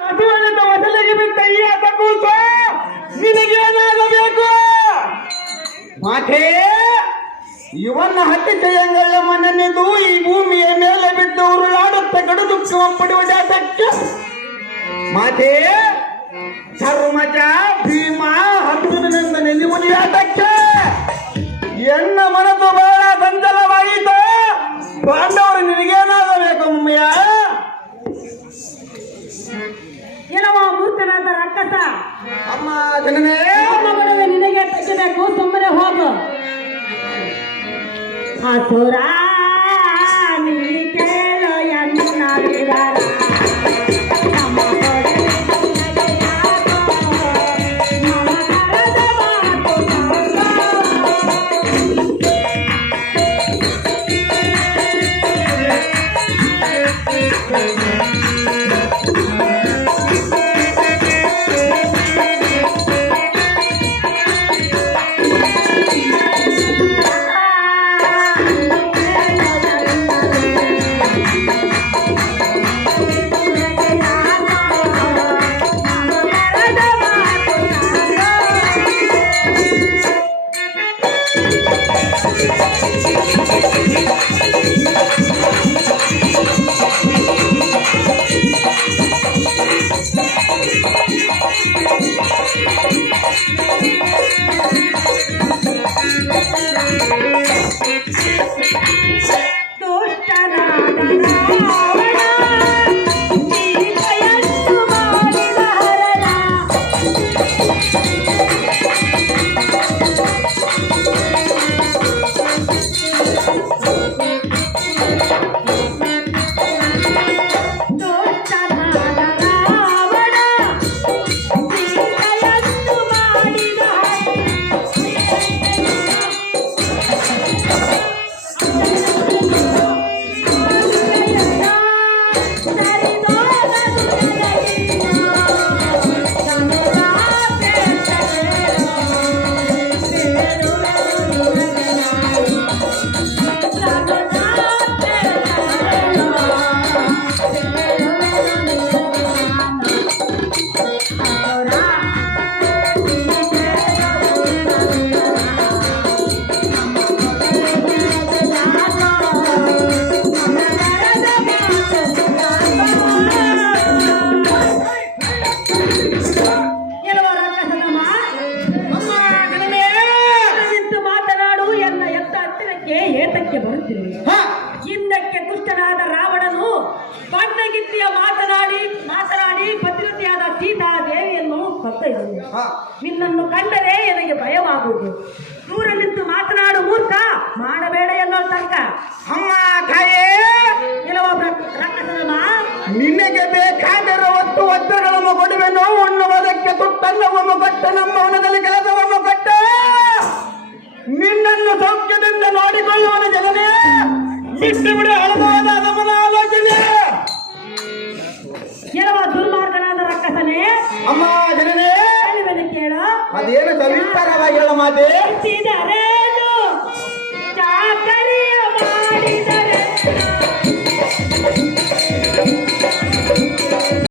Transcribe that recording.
ಮೊದಲಿಗೆ ಬಿದ್ದ ಈ ಅತಕೂಸ ನಿನಗೇನಾಗಬೇಕು? ಮಾತೆ, ಇವನ್ನ ಹತ್ತಿ ಜಯಂಗಳ ಮನನೆದು ಈ ಭೂಮಿಯ ಮೇಲೆ ಬಿದ್ದು ಉರುಳಾಡುತ್ತ ಗಡುದುಕ್ಕ ಪಡುವ ಜಾತಕ್ಕೆ ಮಾತೆ, ಧರ್ಮಜ ಭೀಮ ಹತ್ತುನಿಂದ ನಿಲ್ಲುವುದು ಜಾತಕ್ಕೆ ಎನ್ನ ಮನಸ್ಸು ಬಹಳ ಸಂಚಲವಾಯಿತು. ಪಾಂಡವರು ನಿನಗೇನಾಗಬೇಕು ಮಮ್ಮಯ್ಯ? ಏನವ ಮೂರ್ಖನಾದ ರಕ್ಕಸ, ಅಮ್ಮ ಜನನೇ ನಿನಗೆ ತಚ್ಚಬೇಕು, ಸುಮ್ಮನೆ ಹೋಗು. ಹಸುರ ನೀ ಕೇಳು ಎನ್ನ ವಿವರ. ಹಿಂದಕ್ಕೆ ದುಷ್ಟನಾದ ರಾವಣನು ಬಣ್ಣಗಿತ್ತಿಯ ಮಾತನಾಡಿ ಭದ್ರತೆಯಾದ ಸೀತಾದೇವಿಯನ್ನು ಕತ್ತೊಯ್ದನು. ನಿನ್ನನ್ನು ಕಂಡರೆ ನನಗೆ ಭಯವಾಗುವುದು. ದೂರ ನಿಂತು ಮಾತನಾಡು ಮೂರ್ಖ, ಮಾಡಬೇಡ ಎನ್ನೋ ತರ್ಕ. ಅಮ್ಮ ತಾಯೇ, ಕೆಲವ ರಕ್ಕಸನಮ್ಮ, ನಿನಗೆ ಬೇಕಾಗಿರುವ ವಸ್ತುಗಳನ್ನು ಕೊಡುವೆನು. ಉಣ್ಣುವುದಕ್ಕೆ ತುಟ್ಟನ್ನವನ್ನು ಕೊಟ್ಟ ನಮ್ಮ ಹೊಣದಲ್ಲಿ ಕೆಲಸವನ್ನು ಕೊಟ್ಟ ನಿನ್ನನ್ನು ಸೌಖ್ಯದಿಂದ ನೋಡಿಕೊಳ್ಳುವನು ಜನನೇ. ಬಿಟ್ಟು ಬಿಡು ಹಳವಾದ ನಮ್ಮನ ಆಲೋಚನೆ. ಕೆಲವ ದುರ್ಮಾರ್ಗನಾದ ರಕ್ಕಸನೇ, ಅಮ್ಮ ಜನನೇ ಕೇಳ. ಅದೇನು ಸವಿಸ್ತಾರವಾಗಿ ಹೇಳ ಮಾತೆ.